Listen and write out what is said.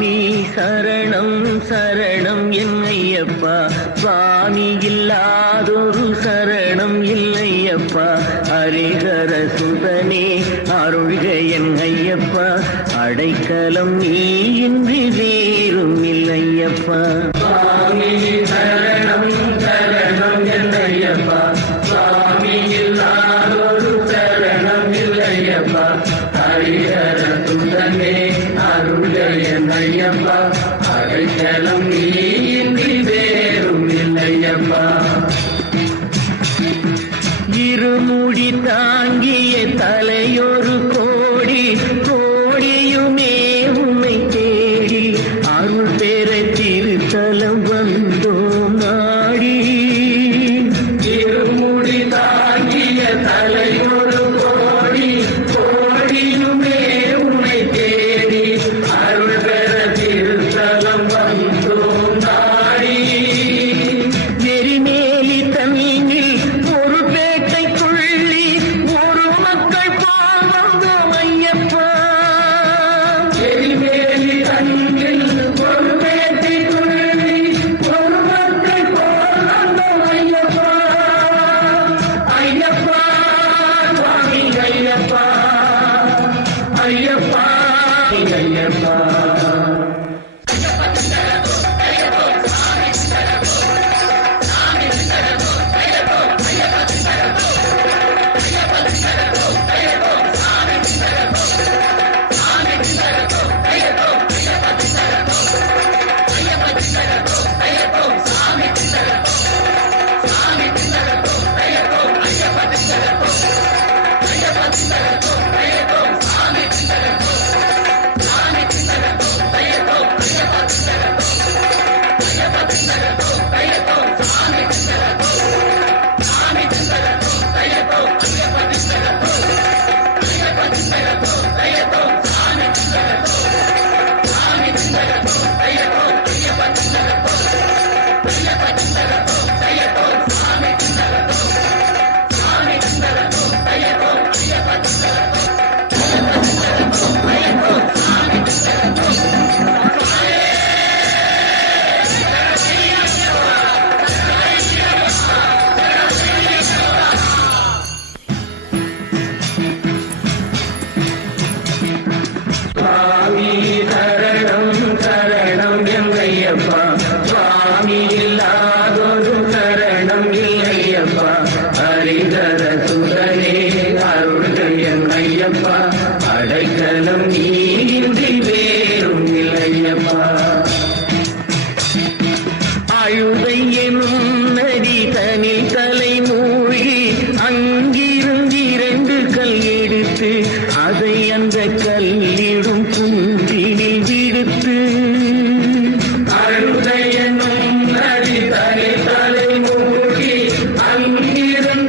சுவாமி சரணம் சரணம் என் ஐயப்பா, சுவாமி இல்லாதொரு சரணம் இல்லையப்பா. ஹரிஹர சுதனே அருள்க என் ஐயப்பா, அடைக்கலம் நீ இன்றி வேறும் இல்லையப்பா. சுவாமி சரணம் சரணம் என் ஐயப்பா, சுவாமி இல்லாதொரு சரணம் இல்லையப்பா. ஹரிஹர சுதனே அருள்க என் ஐயப்பா, அடைக்கலம் நீ இன்றி வேறும் இல்லையப்பா. இருமுடி தாங்கிய தலையொரு கோடி, கோடியுமே உன்னை தேடி அருள் பெற திருத்தலம் வந்தோம் நாடி. இருமுடி தாங்கிய தலையொரு கோடி, கோடியுமே உன்னை தேடி அருள் பெற திருத்தலம் வந்தோம் நாடி. எரிமேலி தண்ணீரில் ஒரு பேட்டைக்குள்ளி ஒரு மக்கள் போல் வந்தோம் ஐயப்பா. எரிமேலி தண்ணீரில் ஒரு பேட்டைக்குள்ளி ஒரு மக்கள் போல் வந்தோம் ஐயப்பா. ஐயப்பா சுவாமி ஐயப்பா, ஐயப்பா ஐயப்பா. சுவாமி சரணம் சரணம் என் ஐயப்பா, சுவாமி இல்லாதொரு சரணம் இல்லையப்பா. ஹரிஹர சுதனே அருள்க என் ஐயப்பா, அடைக்கலம் நீ இன்றி வேறும் இல்லையப்பா. அழுத